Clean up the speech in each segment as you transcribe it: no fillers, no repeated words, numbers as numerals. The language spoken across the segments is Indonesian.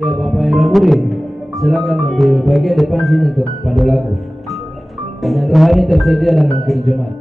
Ya Bapak Iramuri, silakan ambil bagian depan sini untuk pandu lagu. Dan rohani tersedia dalam Jumat.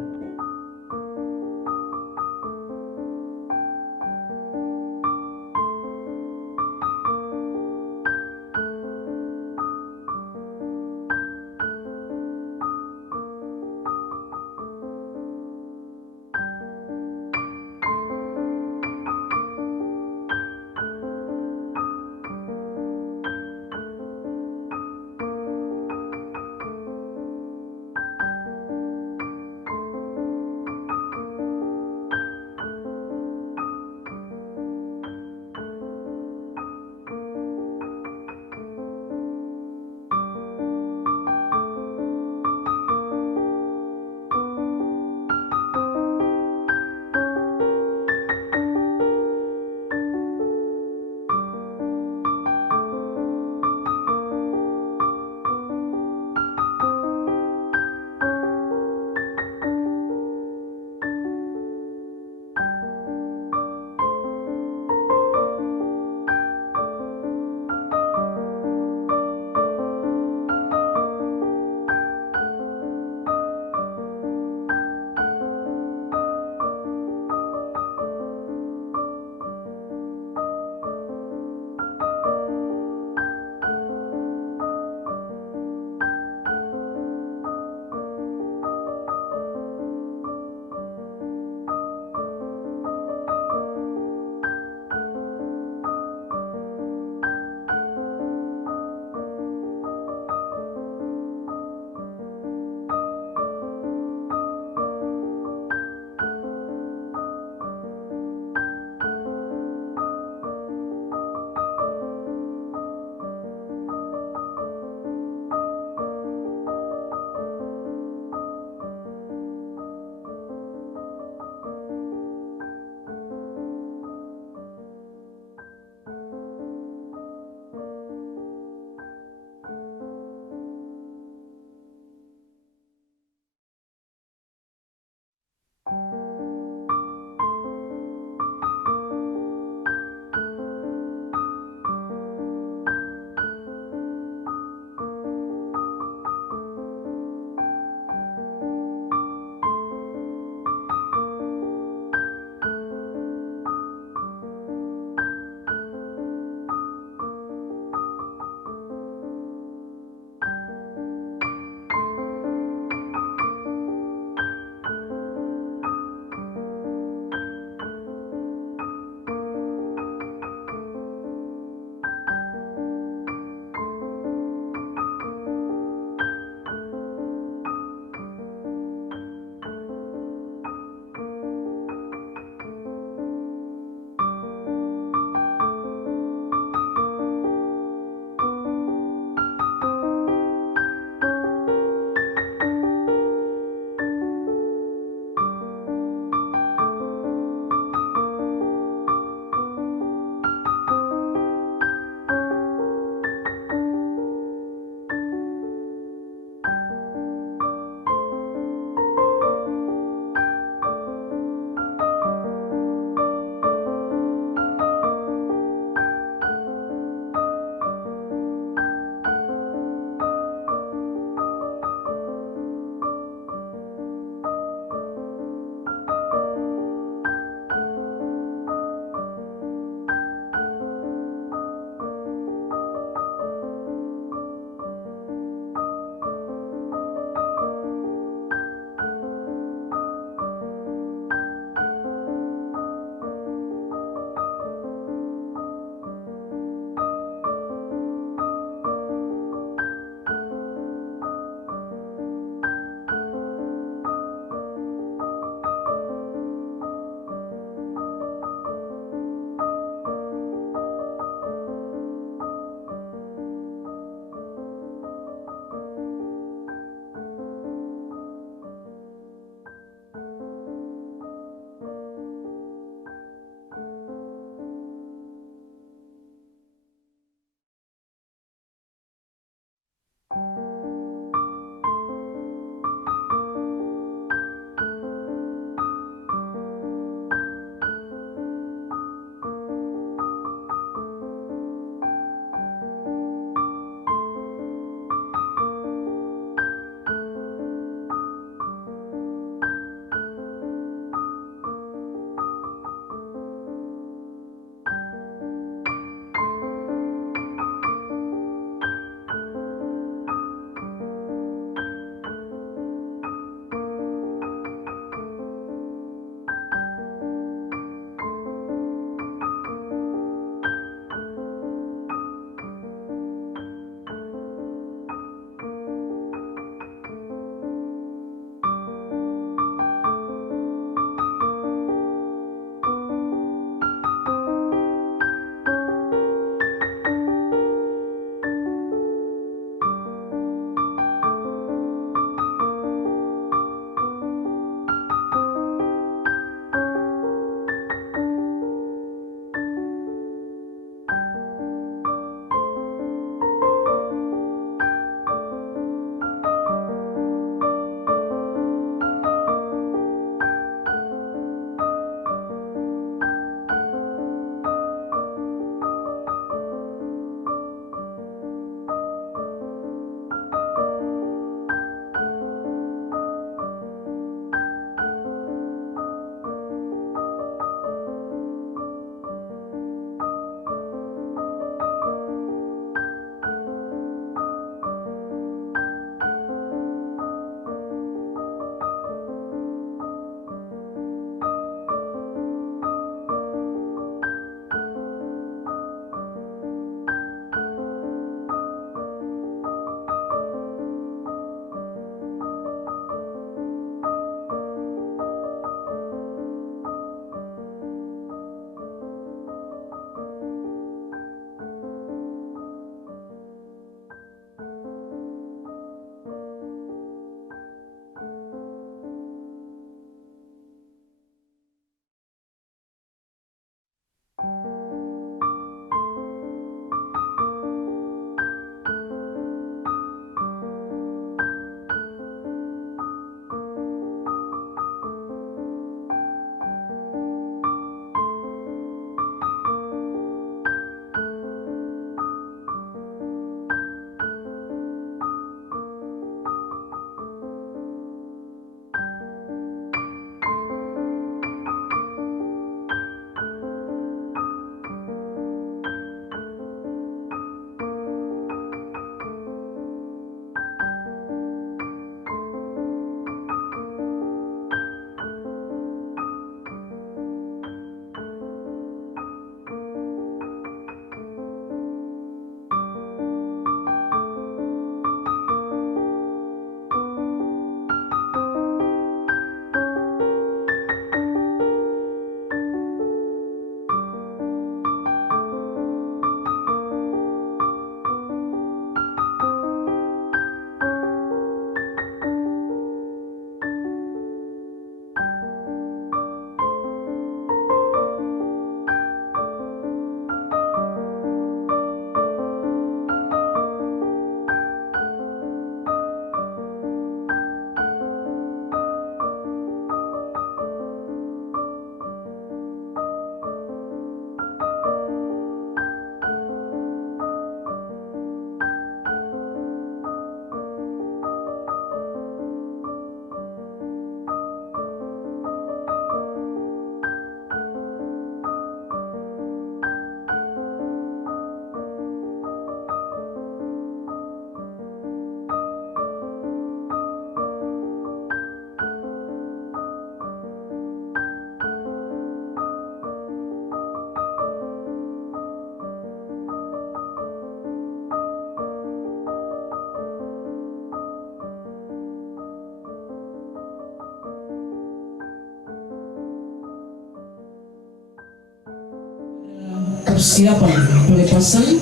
persiapan pelepasan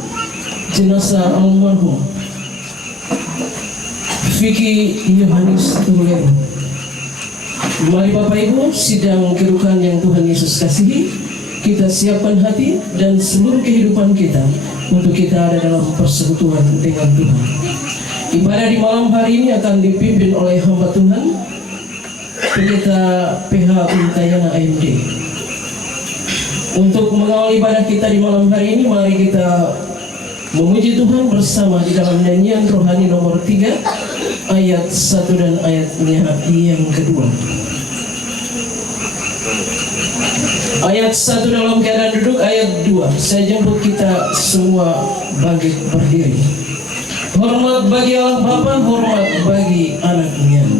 jenazah almarhum Vicky Yohanes Tuhulero. Mari Bapak Ibu, sidang kerukan yang Tuhan Yesus kasihi, kita siapkan hati dan seluruh kehidupan kita untuk kita ada dalam persekutuan dengan Tuhan. Ibadah di malam hari ini akan dipimpin oleh hamba Tuhan, Pendeta PH Untayana AMD. Untuk mengawal ibadah kita di malam hari ini, mari kita memuji Tuhan bersama di dalam nyanyian rohani nomor 3 ayat 1 dan ayatnya yang kedua. Ayat 1 dalam keadaan duduk, ayat 2 saya jemput kita semua bangkit berdiri. Hormat bagi Allah Bapa, hormat bagi anaknya.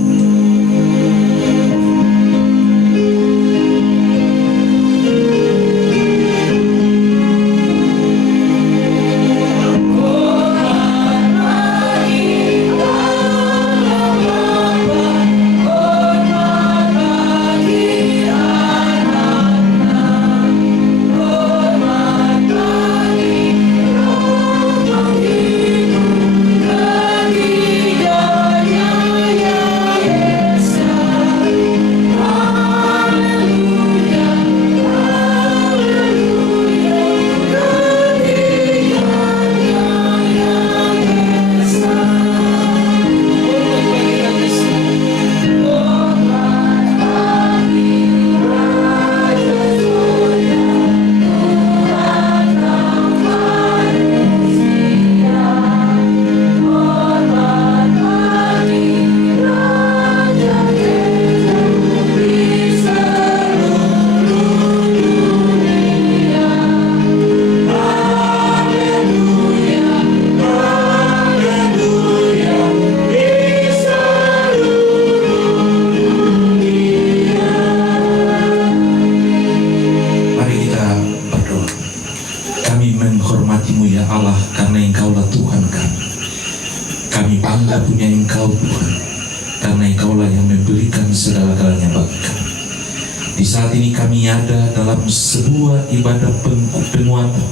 Sebuah ibadah penguatan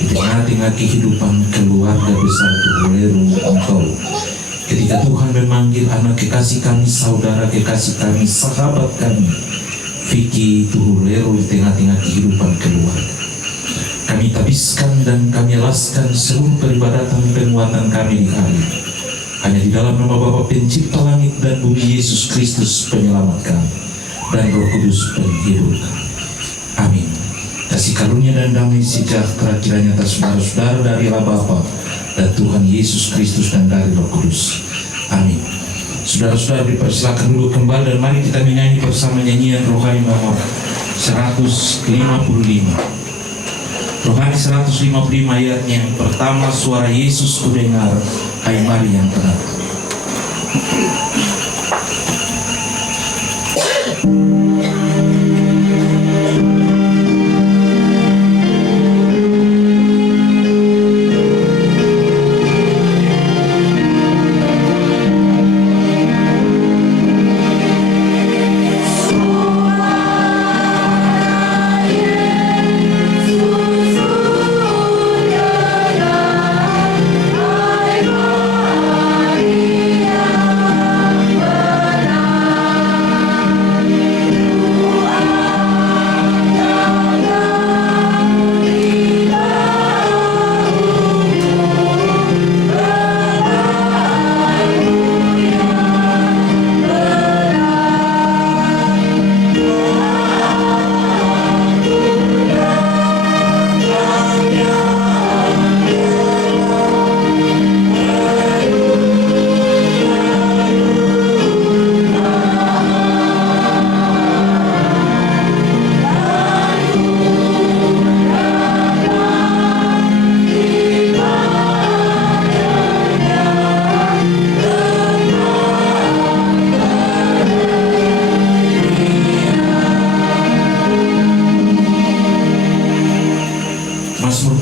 di tengah-tengah kehidupan keluarga besar Tuhulero Engkau. Ketika Tuhan memanggil anak kekasih kami, saudara kekasih kami, sahabat kami, Vicky Tuhulero di tengah-tengah kehidupan keluarga, kami tabiskan dan kami alaskan seluruh peribadatan penguatan kami di hari hanya di dalam nama Bapa Pencipta langit dan bumi, Yesus Kristus penyelamat kami, dan Roh Kudus penghibur kami. Amin. Kasih karunia dan damai sejahtera kiranya atas saudara-saudara dari Allah Bapa dan Tuhan Yesus Kristus dan dari Roh Kudus. Amin. Saudara-saudara dipersilakan dulu kembali dan mari kita menyanyi bersama nyanyian rohani nomor 155. Rohani 155 ayat yang pertama, suara Yesus kudengar, hai mari yang tenang.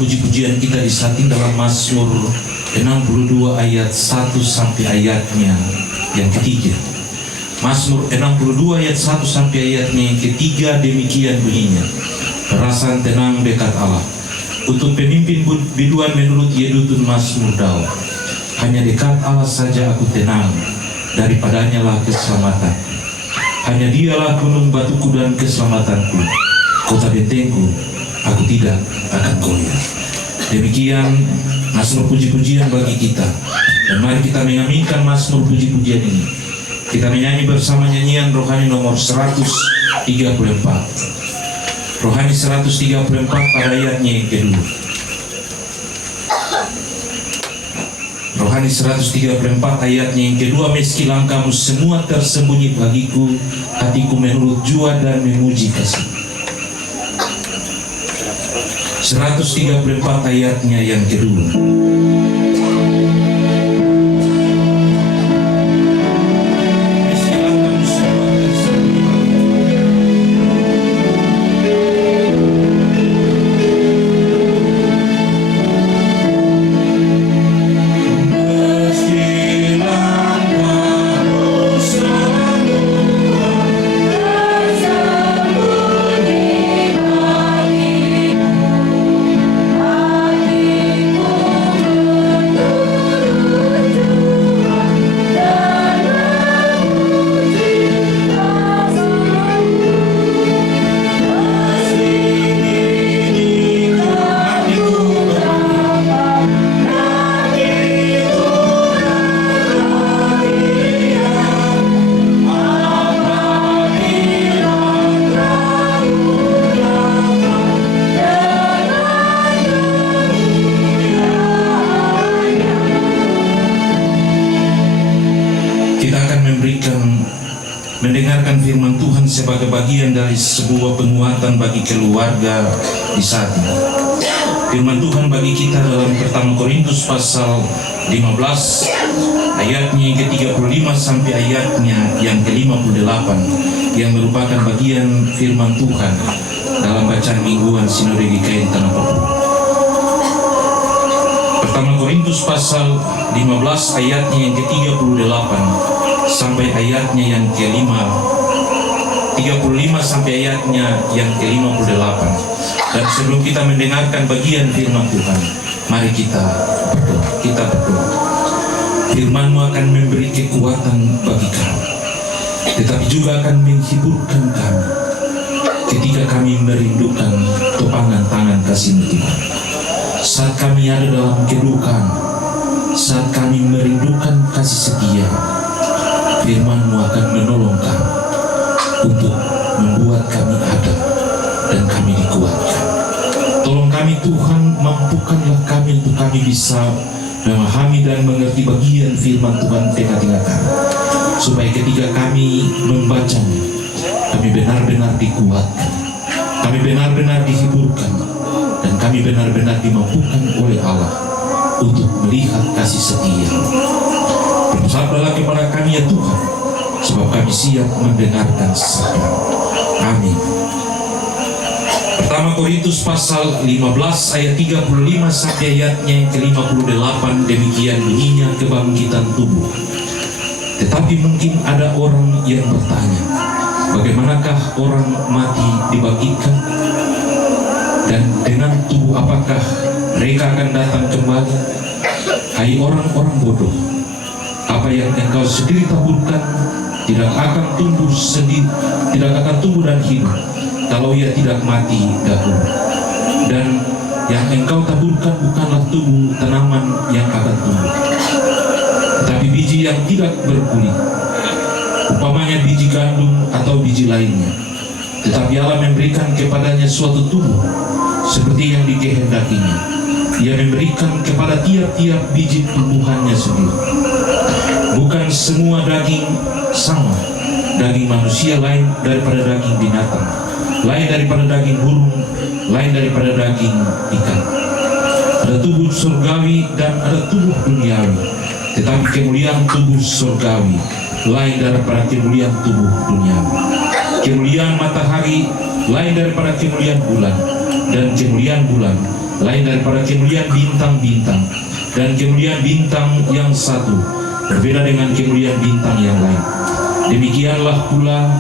puji-pujian kita disating dalam Mazmur 62 ayat 1 sampai ayatnya yang ketiga. Mazmur 62 ayat 1 sampai ayatnya yang ketiga demikian bunyinya. Perasaan tenang dekat Allah, untuk pemimpin biduan menurut Yedutun Mazmur Daud. Hanya dekat Allah saja aku tenang, daripadanya lah keselamatan. Hanya dialah gunung batuku dan keselamatanku, kota bentengku, aku tidak akan goyah. Demikian Mazmur puji-pujian bagi kita. Dan mari kita mengaminkan Mazmur puji-pujian ini. Kita menyanyi bersama nyanyian rohani nomor 134. Rohani 134 pada ayatnya yang kedua. Rohani 134 ayatnya yang kedua. Meski langkahmu semua tersembunyi bagiku, hatiku menurut jua dan memuji kasih. 134 ayatnya yang kedua. Mendengarkan firman Tuhan sebagai bagian dari sebuah penguatan bagi keluarga di saat ini. Firman Tuhan bagi kita dalam pertama Korintus pasal 15 ayatnya yang ke-35 sampai ayatnya yang ke-58 yang merupakan bagian firman Tuhan dalam bacaan mingguan Sinode GKI di Tanah Papua. Pertama Korintus pasal 15 ayatnya yang ke-38 sampai ayatnya yang ke-5, 35 sampai ayatnya yang ke-58. Dan sebelum kita mendengarkan bagian firman Tuhan, mari kita berdoa. Firman-Mu akan memberi kekuatan bagi kami, tetapi juga akan menghiburkan kami ketika kami merindukan topangan tangan kasih-Mu Tuhan. Saat kami ada dalam kedukaan, saat kami merindukan kasih setia, firman-Mu akan menolong kami untuk membuat kami ada dan kami dikuatkan. Tolong kami Tuhan, mampukanlah kami untuk kami bisa memahami dan mengerti bagian firman Tuhan tengah-tengah kami, supaya ketika kami membacanya, kami benar-benar dikuatkan, kami benar-benar dihiburkan, dan kami benar-benar dimampukan oleh Allah untuk melihat kasih setia. Bersabdalah kepada kami ya Tuhan, sebab kami siap mendengarkan sabda. Amin. Pertama Korintus pasal 15 ayat 35 sampai ayatnya yang ke-58, demikian bunyinya kebangkitan tubuh. Tetapi mungkin ada orang yang bertanya, bagaimanakah orang mati dibangkitkan? Dan dengan tubuh apakah mereka akan datang kembali? Hai orang-orang bodoh, apa yang engkau sendiri taburkan tidak akan tumbuh sendiri, tidak akan tumbuh dan hidup kalau ia tidak mati dahulu. Dan yang engkau taburkan bukanlah tubuh tanaman yang akan tumbuh, tetapi biji yang tidak berkulit, umpamanya biji gandum atau biji lainnya. Tetapi Allah memberikan kepadanya suatu tubuh seperti yang dikehendakinya. Ia memberikan kepada tiap-tiap biji tumbuhannya sendiri. Bukan semua daging sama. Daging manusia lain daripada daging binatang, lain daripada daging burung, lain daripada daging ikan. Ada tubuh surgawi dan ada tubuh duniawi, tetapi kemuliaan tubuh surgawi lain daripada kemuliaan tubuh duniawi. Kemuliaan matahari lain daripada kemuliaan bulan, dan kemuliaan bulan lain daripada kemuliaan bintang-bintang, dan kemuliaan bintang yang satu berbeda dengan kemuliaan bintang yang lain. Demikianlah pula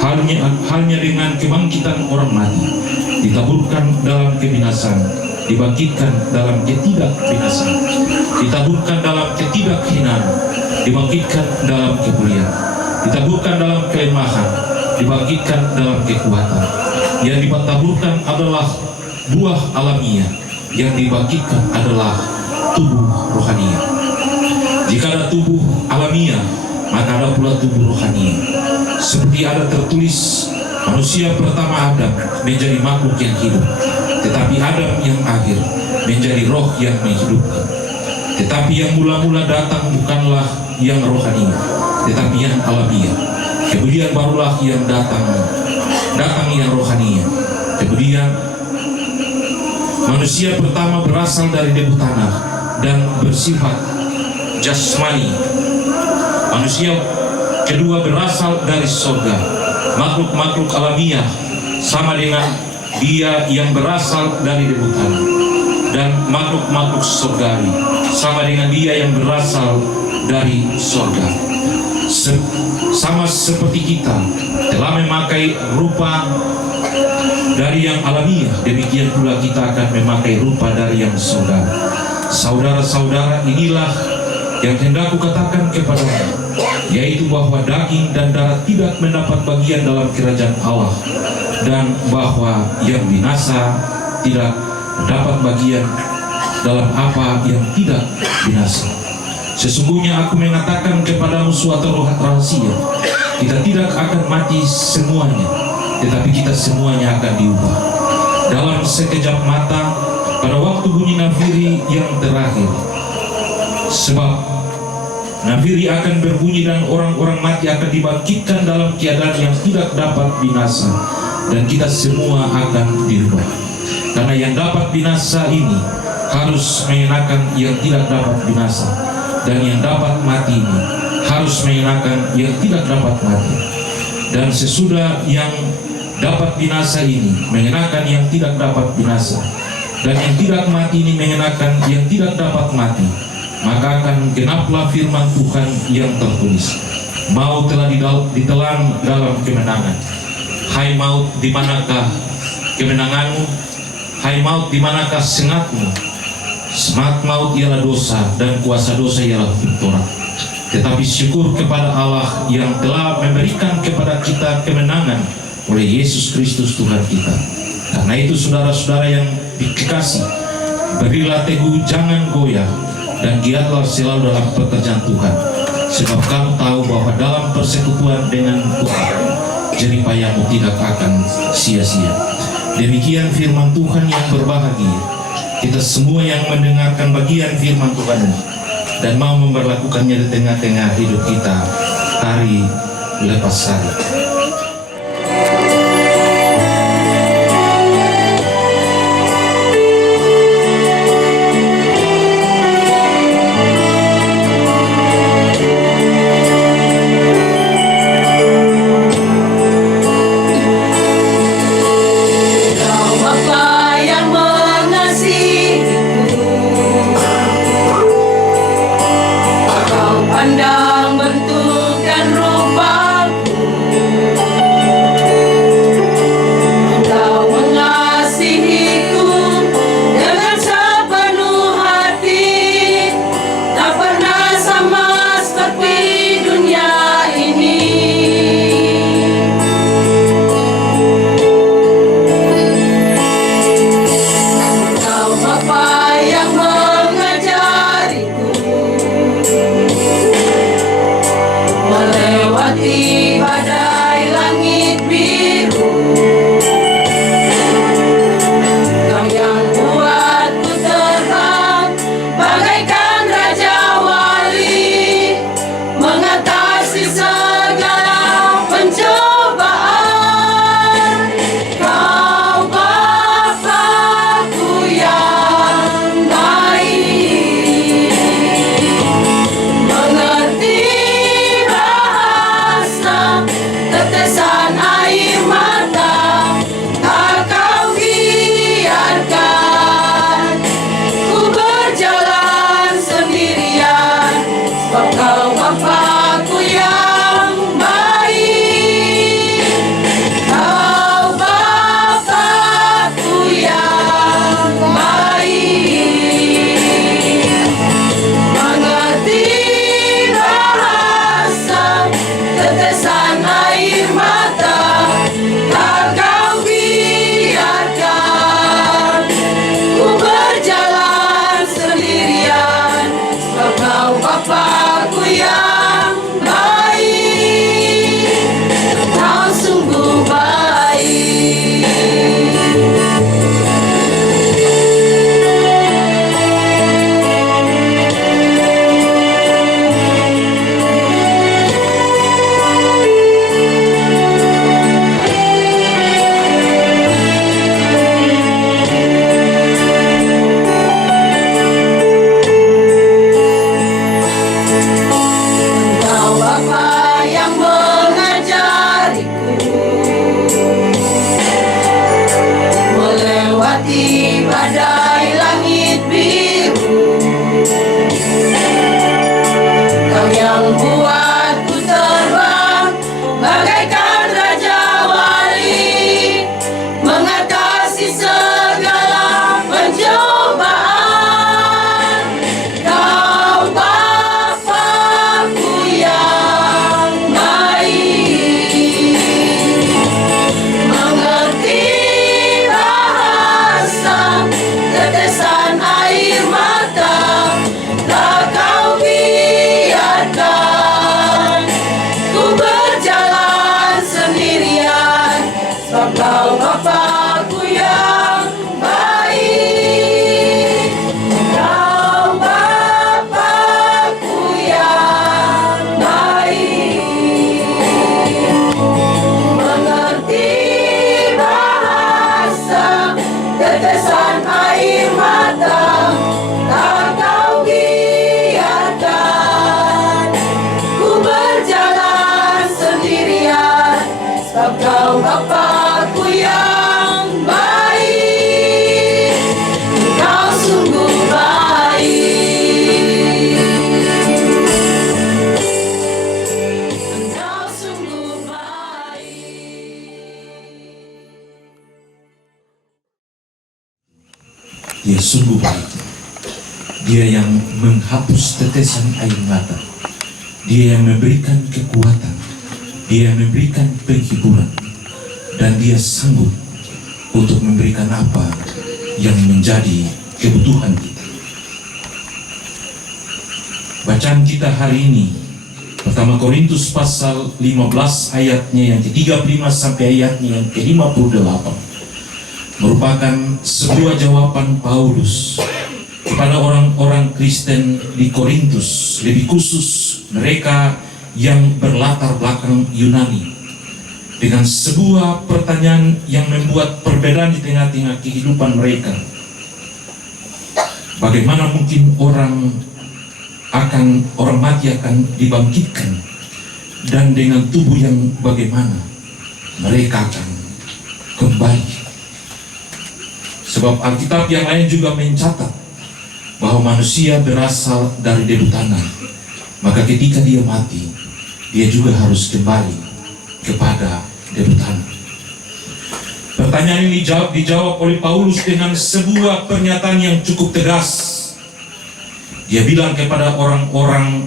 halnya dengan kebangkitan orang mati, ditaburkan dalam kebinasan, dibangkitkan dalam ketidakbinasaan, ditaburkan dalam ketidakhinaan, dibangkitkan dalam kemuliaan, ditaburkan dalam kelemahan, dibangkitkan dalam kekuatan. Yang ditaburkan adalah buah alamiah, yang dibangkitkan adalah tubuh rohania. Jika ada tubuh alamiah, maka ada pula tubuh rohania. Seperti ada tertulis, manusia pertama Adam menjadi makhluk yang hidup, tetapi Adam yang akhir menjadi roh yang menghidupkan. Tetapi yang mula-mula datang bukanlah yang rohania, tetapi yang alamiah. Kemudian barulah yang datang yang rohania. Kemudian manusia pertama berasal dari debu tanah dan bersifat jasmani. Manusia kedua berasal dari surga. Makhluk-makhluk alamiah sama dengan dia yang berasal dari debu tanah, dan makhluk-makhluk surgawi sama dengan dia yang berasal dari surga. Sama seperti kita telah memakai rupa dari yang alamiah, demikian pula kita akan memakai rupa dari yang surga. Saudara-saudara, inilah yang hendak kukatakan kepadamu, yaitu bahwa daging dan darah tidak mendapat bagian dalam kerajaan Allah, dan bahwa yang binasa tidak mendapat bagian dalam apa yang tidak binasa. Sesungguhnya aku mengatakan kepadamu suatu rahasia, kita tidak akan mati semuanya, tetapi kita semuanya akan diubah dalam sekejap mata, pada waktu bunyi nafiri yang terakhir. Sebab nafiri akan berbunyi dan orang-orang mati akan dibangkitkan dalam keadaan yang tidak dapat binasa, dan kita semua akan diubah. Karena yang dapat binasa ini harus mengenakan yang tidak dapat binasa, dan yang dapat mati ini harus mengenakan yang tidak dapat mati. Dan sesudah yang dapat binasa ini mengenakan yang tidak dapat binasa, dan yang tidak mati ini mengenakan yang tidak dapat mati, maka akan genaplah firman Tuhan yang tertulis, maut telah ditelan dalam kemenangan. Hai maut, di manakah kemenanganmu? Hai maut, di manakah sengatmu? Semat maut ialah dosa, dan kuasa dosa ialah hukum Taurat. Tetapi syukur kepada Allah yang telah memberikan kepada kita kemenangan oleh Yesus Kristus Tuhan kita. Karena itu saudara-saudara yang dikasihi, berilah teguh, jangan goyah, dan giatlah selalu dalam pekerjaan Tuhan. Sebab kamu tahu bahwa dalam persekutuan dengan Tuhan, jeripayamu tidak akan sia-sia. Demikian firman Tuhan yang berbahagia. Kita semua yang mendengarkan bagian firman Tuhan ini dan mau memperlakukannya di tengah-tengah hidup kita hari lepas hari. Pandang bentuk dan rupaku, sungguh baik. Dia yang menghapus tetesan air mata. Dia yang memberikan kekuatan. Dia yang memberikan penghiburan. Dan dia sanggup untuk memberikan apa yang menjadi kebutuhan kita. Bacaan kita hari ini, pertama Korintus pasal 15 ayatnya yang ke-35 sampai ayatnya yang ke-58, merupakan sebuah jawaban Paulus kepada orang-orang Kristen di Korintus, lebih khusus mereka yang berlatar belakang Yunani, dengan sebuah pertanyaan yang membuat perbedaan di tengah-tengah kehidupan mereka. Bagaimana mungkin orang mati akan dibangkitkan, dan dengan tubuh yang bagaimana mereka akan kembali? Sebab Alkitab yang lain juga mencatat bahwa manusia berasal dari debu tanah, maka ketika dia mati, dia juga harus kembali kepada debu tanah. Pertanyaan ini dijawab oleh Paulus dengan sebuah pernyataan yang cukup tegas. Dia bilang kepada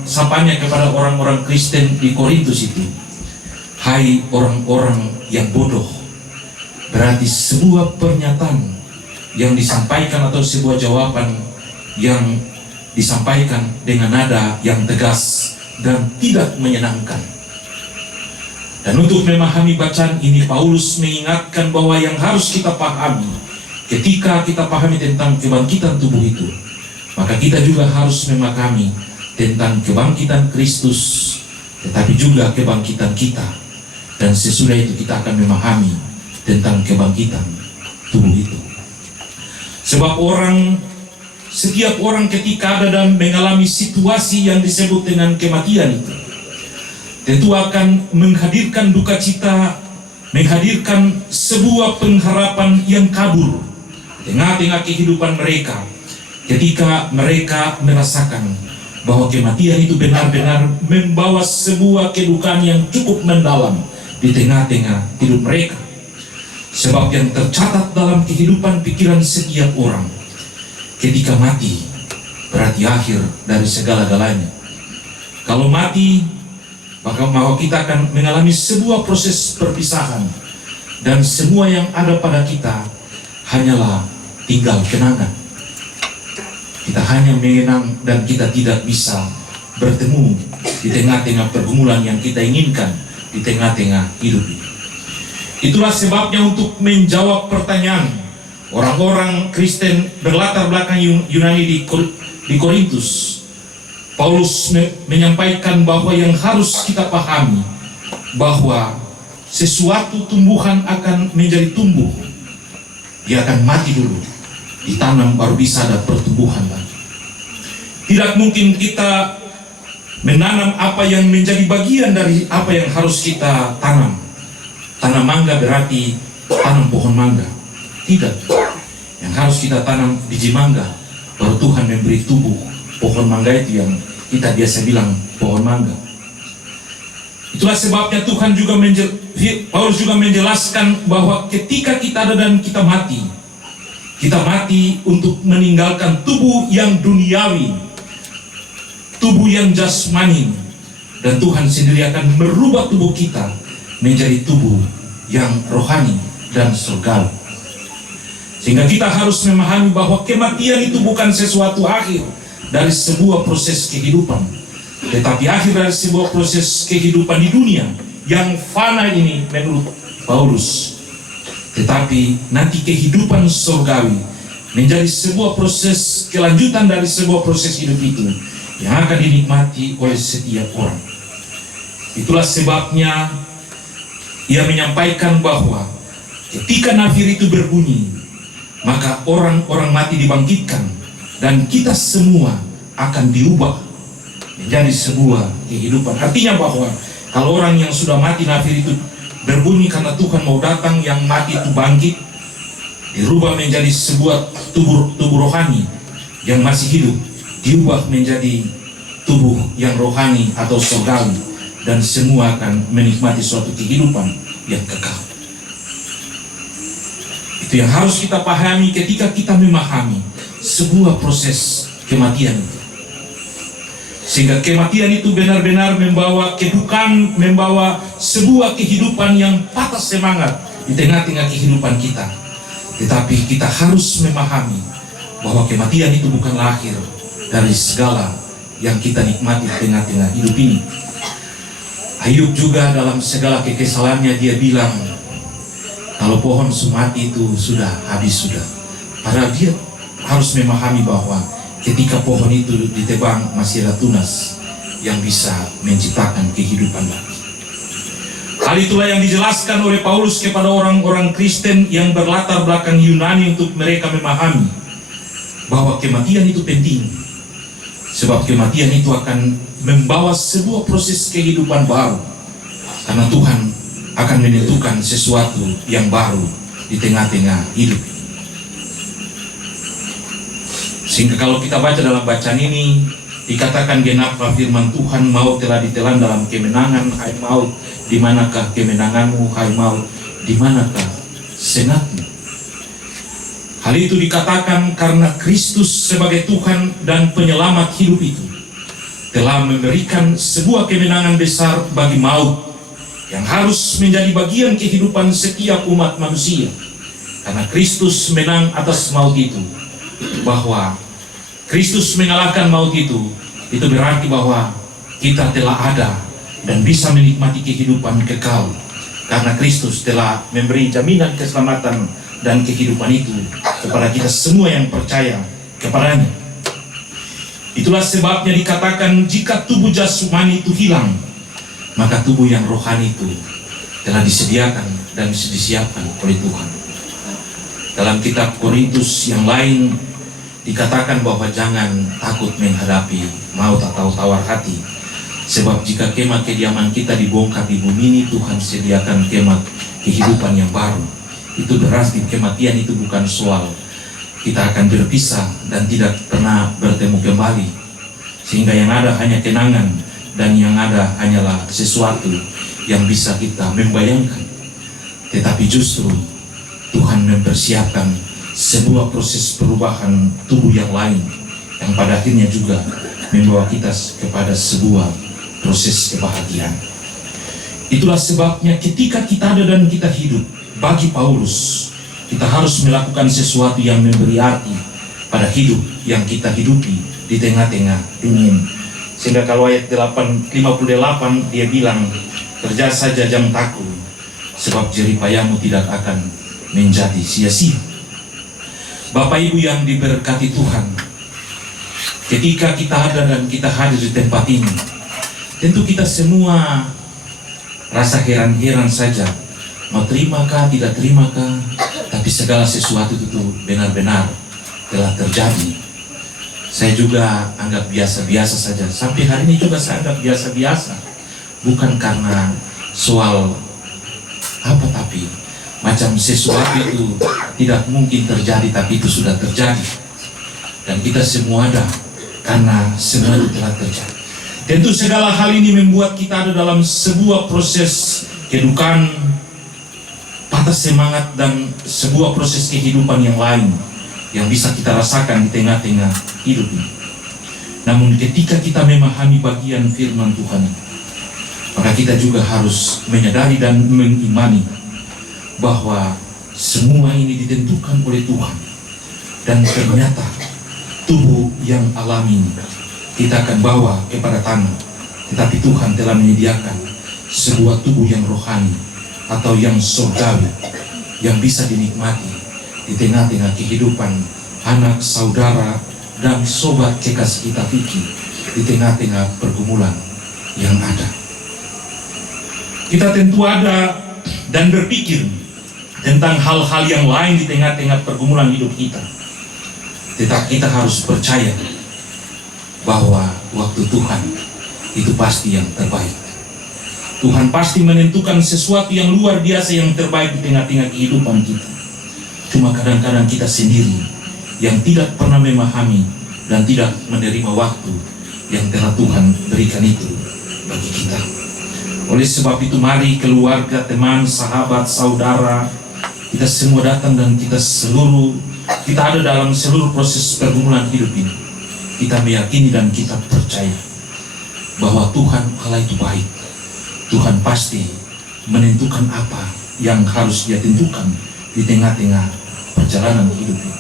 sapanya kepada orang-orang Kristen di Korintus itu, hai orang-orang yang bodoh. Berarti sebuah pernyataan yang disampaikan atau sebuah jawaban yang disampaikan dengan nada yang tegas dan tidak menyenangkan. Dan untuk memahami bacaan ini, Paulus mengingatkan bahwa yang harus kita pahami ketika kita pahami tentang kebangkitan tubuh itu, maka kita juga harus memahami tentang kebangkitan Kristus, tetapi juga kebangkitan kita. Dan sesudah itu kita akan memahami tentang kebangkitan tubuh itu. Sebab setiap orang ketika ada dan mengalami situasi yang disebut dengan kematian itu, tentu akan menghadirkan duka cita, menghadirkan sebuah pengharapan yang kabur di tengah-tengah kehidupan mereka. Ketika mereka merasakan bahwa kematian itu benar-benar membawa sebuah kedukaan yang cukup mendalam di tengah-tengah hidup mereka. Sebab yang tercatat dalam kehidupan pikiran setiap orang, ketika mati berarti akhir dari segala-galanya. Kalau mati, maka kita akan mengalami sebuah proses perpisahan, dan semua yang ada pada kita hanyalah tinggal kenangan. Kita hanya mengenang dan kita tidak bisa bertemu di tengah-tengah pergumulan yang kita inginkan di tengah-tengah hidup ini. Itulah sebabnya untuk menjawab pertanyaan orang-orang Kristen berlatar belakang Yunani di Korintus, Paulus menyampaikan bahwa yang harus kita pahami bahwa sesuatu tumbuhan akan menjadi tumbuh, dia akan mati dulu, ditanam baru bisa ada pertumbuhan lagi. Tidak mungkin kita menanam apa yang menjadi bagian dari apa yang harus kita tanam. Tanam mangga berarti tanam pohon mangga. Tidak. Yang harus kita tanam biji mangga, baru Tuhan memberi tubuh pohon mangga itu yang kita biasa bilang pohon mangga. Itulah sebabnya Paulus juga menjelaskan bahwa ketika kita ada dan kita mati untuk meninggalkan tubuh yang duniawi, tubuh yang jasmani, dan Tuhan sendiri akan merubah tubuh kita menjadi tubuh yang rohani dan surgawi. Sehingga kita harus memahami bahwa kematian itu bukan sesuatu akhir dari sebuah proses kehidupan, tetapi akhir dari sebuah proses kehidupan di dunia yang fana ini menurut Paulus. Tetapi nanti kehidupan surgawi menjadi sebuah proses kelanjutan dari sebuah proses hidup itu yang akan dinikmati oleh setiap orang. Itulah sebabnya ia menyampaikan bahwa ketika nafir itu berbunyi, maka orang-orang mati dibangkitkan, dan kita semua akan diubah menjadi sebuah kehidupan. Artinya bahwa kalau orang yang sudah mati, nafir itu berbunyi karena Tuhan mau datang, yang mati itu bangkit, dirubah menjadi sebuah tubuh rohani yang masih hidup, diubah menjadi tubuh yang rohani atau surgawi, dan semua akan menikmati suatu kehidupan yang kekal. Itu yang harus kita pahami ketika kita memahami sebuah proses kematian itu. Sehingga kematian itu benar-benar membawa kedukaan, membawa sebuah kehidupan yang patah semangat di tengah-tengah kehidupan kita. Tetapi kita harus memahami bahwa kematian itu bukan akhir dari segala yang kita nikmati di tengah-tengah hidup ini. Ayub juga dalam segala kekesalannya dia bilang, kalau pohon mati itu sudah habis sudah. Padahal dia harus memahami bahwa ketika pohon itu ditebang masih ada tunas yang bisa menciptakan kehidupan lagi. Hal itulah yang dijelaskan oleh Paulus kepada orang-orang Kristen yang berlatar belakang Yunani untuk mereka memahami bahwa kematian itu penting. Sebab kematian itu akan membawa sebuah proses kehidupan baru. Karena Tuhan akan menentukan sesuatu yang baru di tengah-tengah hidup. Sehingga kalau kita baca dalam bacaan ini, dikatakan genaplah firman Tuhan, maut telah ditelan dalam kemenangan, hai maut, di manakah kemenanganmu, hai maut, di manakah sengatmu. Hal itu dikatakan karena Kristus sebagai Tuhan dan penyelamat hidup itu telah memberikan sebuah kemenangan besar bagi maut yang harus menjadi bagian kehidupan setiap umat manusia. Karena Kristus menang atas maut itu, bahwa Kristus mengalahkan maut itu berarti bahwa kita telah ada dan bisa menikmati kehidupan kekal. Karena Kristus telah memberi jaminan keselamatan dan kehidupan itu kepada kita semua yang percaya kepadanya. Itulah sebabnya dikatakan jika tubuh jasmani itu hilang, maka tubuh yang rohani itu telah disediakan dan disiapkan oleh Tuhan. Dalam kitab Korintus yang lain dikatakan bahwa jangan takut menghadapi maut atau tawar hati. Sebab jika kemah kediaman kita dibongkar di bumi ini, Tuhan sediakan kemah kehidupan yang baru. Itu berarti kematian itu bukan soal kita akan berpisah dan tidak pernah bertemu kembali. Sehingga yang ada hanya kenangan dan yang ada hanyalah sesuatu yang bisa kita membayangkan. Tetapi justru Tuhan mempersiapkan sebuah proses perubahan tubuh yang lain yang pada akhirnya juga membawa kita kepada sebuah proses kebahagiaan. Itulah sebabnya ketika kita ada dan kita hidup, bagi Paulus kita harus melakukan sesuatu yang memberi arti pada hidup yang kita hidupi di tengah-tengah dunia. Sehingga kalau ayat 58 dia bilang, kerja saja jam taku, sebab jeripayamu tidak akan menjadi sia-sia. Bapak Ibu yang diberkati Tuhan, ketika kita ada dan kita hadir di tempat ini, tentu kita semua rasa heran-heran saja, mau terimakah, tidak terimakah, tapi segala sesuatu itu benar-benar telah terjadi. Saya juga anggap biasa-biasa saja, sampai hari ini juga saya anggap biasa-biasa, bukan karena soal apa, tapi macam sesuatu itu tidak mungkin terjadi, tapi itu sudah terjadi. Dan kita semua ada karena semua itu telah terjadi. Tentu segala hal ini membuat kita ada dalam sebuah proses kedukaan, patah semangat, dan sebuah proses kehidupan yang lain yang bisa kita rasakan di tengah-tengah hidup ini. Namun ketika kita memahami bagian firman Tuhan, maka kita juga harus menyadari dan mengimani bahwa semua ini ditentukan oleh Tuhan. Dan ternyata tubuh yang alami kita akan bawa kepada tanah, tetapi Tuhan telah menyediakan sebuah tubuh yang rohani atau yang surgawi yang bisa dinikmati di tengah-tengah kehidupan anak, saudara, dan sobat kekasih kita Vicky di tengah-tengah pergumulan yang ada. Kita tentu ada dan berpikir tentang hal-hal yang lain di tengah-tengah pergumulan hidup kita. Tetapi kita harus percaya bahwa waktu Tuhan itu pasti yang terbaik. Tuhan pasti menentukan sesuatu yang luar biasa yang terbaik di tengah-tengah kehidupan kita. Cuma kadang-kadang kita sendiri yang tidak pernah memahami dan tidak menerima waktu yang telah Tuhan berikan itu bagi kita. Oleh sebab itu mari keluarga, teman, sahabat, saudara, kita semua datang dan kita seluruh kita ada dalam seluruh proses pergumulan hidup ini, kita meyakini dan kita percaya bahwa Tuhan Allah itu baik. Tuhan pasti menentukan apa yang harus Dia tentukan di tengah-tengah perjalanan hidup ini.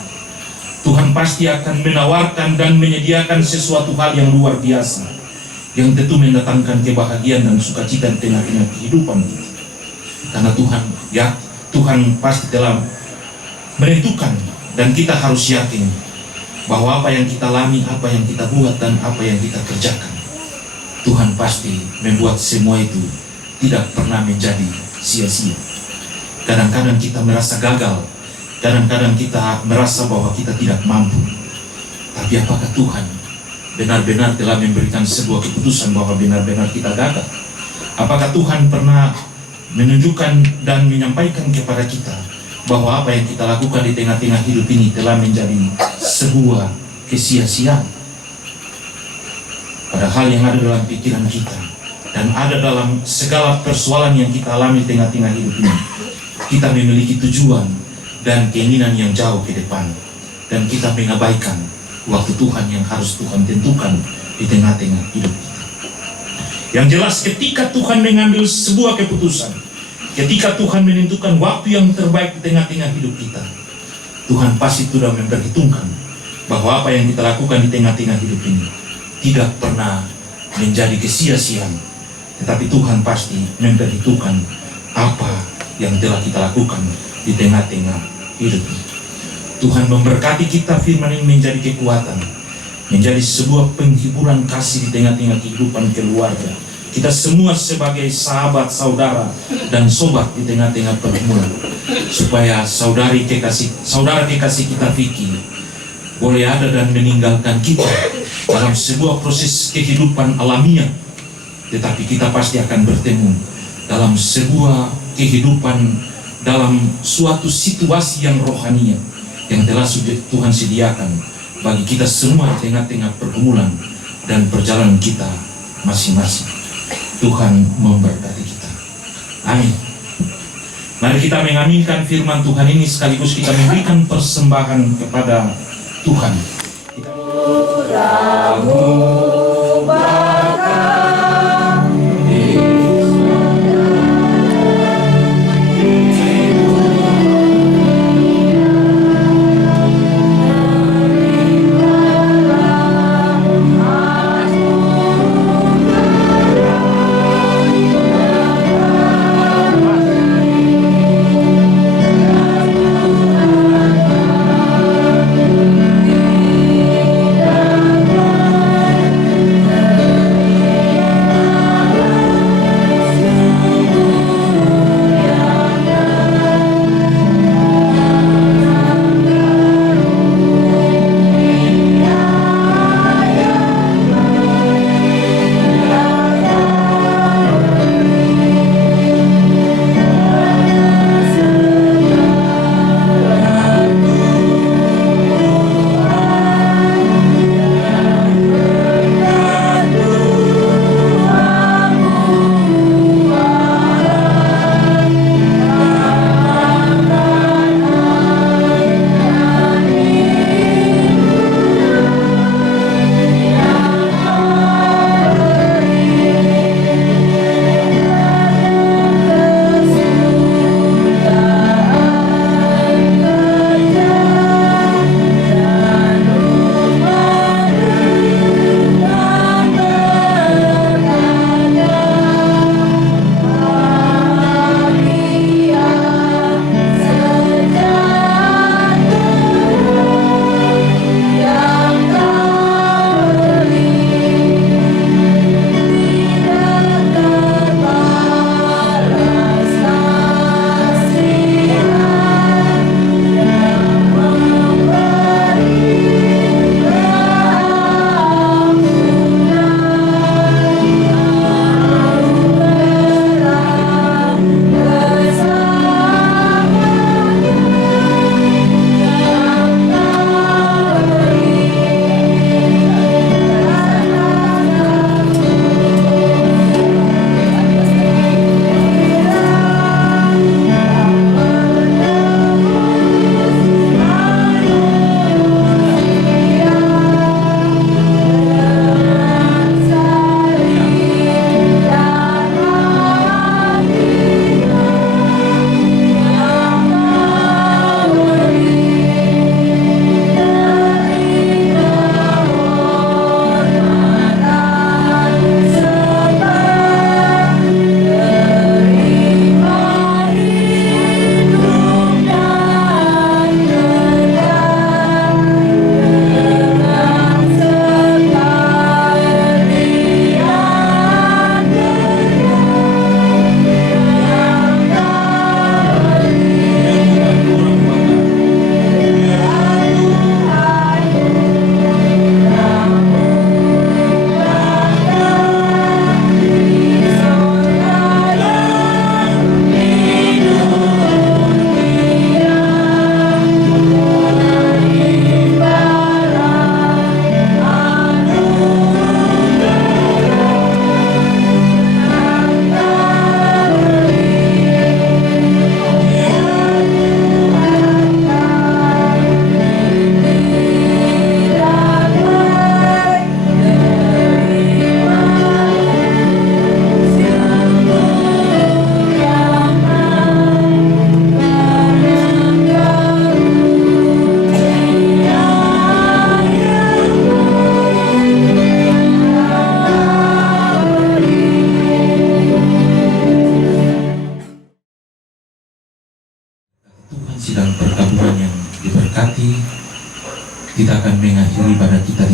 Tuhan pasti akan menawarkan dan menyediakan sesuatu hal yang luar biasa, yang tentu mendatangkan kebahagiaan dan sukacita di tengah-tengah kehidupan kita. Karena Tuhan pasti telah menentukan, dan kita harus yakin bahwa apa yang kita alami, apa yang kita buat, dan apa yang kita kerjakan, Tuhan pasti membuat semua itu tidak pernah menjadi sia-sia. Kadang-kadang kita merasa gagal, kadang-kadang kita merasa bahwa kita tidak mampu. Tapi apakah Tuhan benar-benar telah memberikan sebuah keputusan bahwa benar-benar kita gagal? Apakah Tuhan pernah menunjukkan dan menyampaikan kepada kita bahwa apa yang kita lakukan di tengah-tengah hidup ini telah menjadi sebuah kesia-siaan? Padahal yang ada dalam pikiran kita dan ada dalam segala persoalan yang kita alami di tengah-tengah hidup ini, kita memiliki tujuan dan keinginan yang jauh ke depan, dan kita mengabaikan waktu Tuhan yang harus Tuhan tentukan di tengah-tengah hidup kita. Yang jelas, ketika Tuhan mengambil sebuah keputusan, ketika Tuhan menentukan waktu yang terbaik di tengah-tengah hidup kita, Tuhan pasti sudah memperhitungkan bahwa apa yang kita lakukan di tengah-tengah hidup ini tidak pernah menjadi kesia-siaan, tetapi Tuhan pasti memperhitungkan apa yang telah kita lakukan di tengah-tengah hidup. Tuhan memberkati kita, firman ini menjadi kekuatan, menjadi sebuah penghiburan kasih di tengah-tengah kehidupan keluarga kita semua sebagai sahabat, saudara, dan sobat di tengah-tengah pergumulan, supaya saudara kekasih kita Vicky boleh ada dan meninggalkan kita dalam sebuah proses kehidupan alamiah, tetapi kita pasti akan bertemu dalam sebuah kehidupan, dalam suatu situasi yang rohania yang telah Tuhan sediakan bagi kita semua di tengah-tengah pergumulan dan perjalanan kita masing-masing. Tuhan memberkati kita. Amin. Mari kita mengaminkan firman Tuhan ini sekaligus kita memberikan persembahan kepada Tuhan.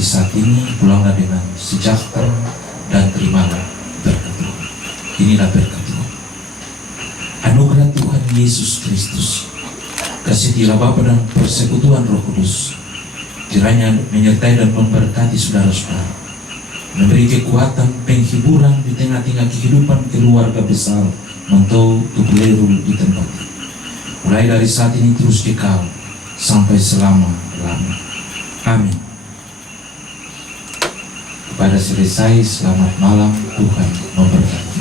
saat ini, pulanglah dengan sejahtera dan terimalah berkat Tuhan. Inilah berkat Tuhan. Anugerah Tuhan Yesus Kristus, kasih Allah Bapa dan persekutuan Roh Kudus kiranya menyertai dan memberkati saudara-saudara, memberi kekuatan penghiburan di tengah-tengah kehidupan keluarga besar Mantau Tubuleru di tempat ini, mulai dari saat ini terus kekal sampai selama-lamanya. Amin. Pada selesai, selamat malam, Tuhan memberkati.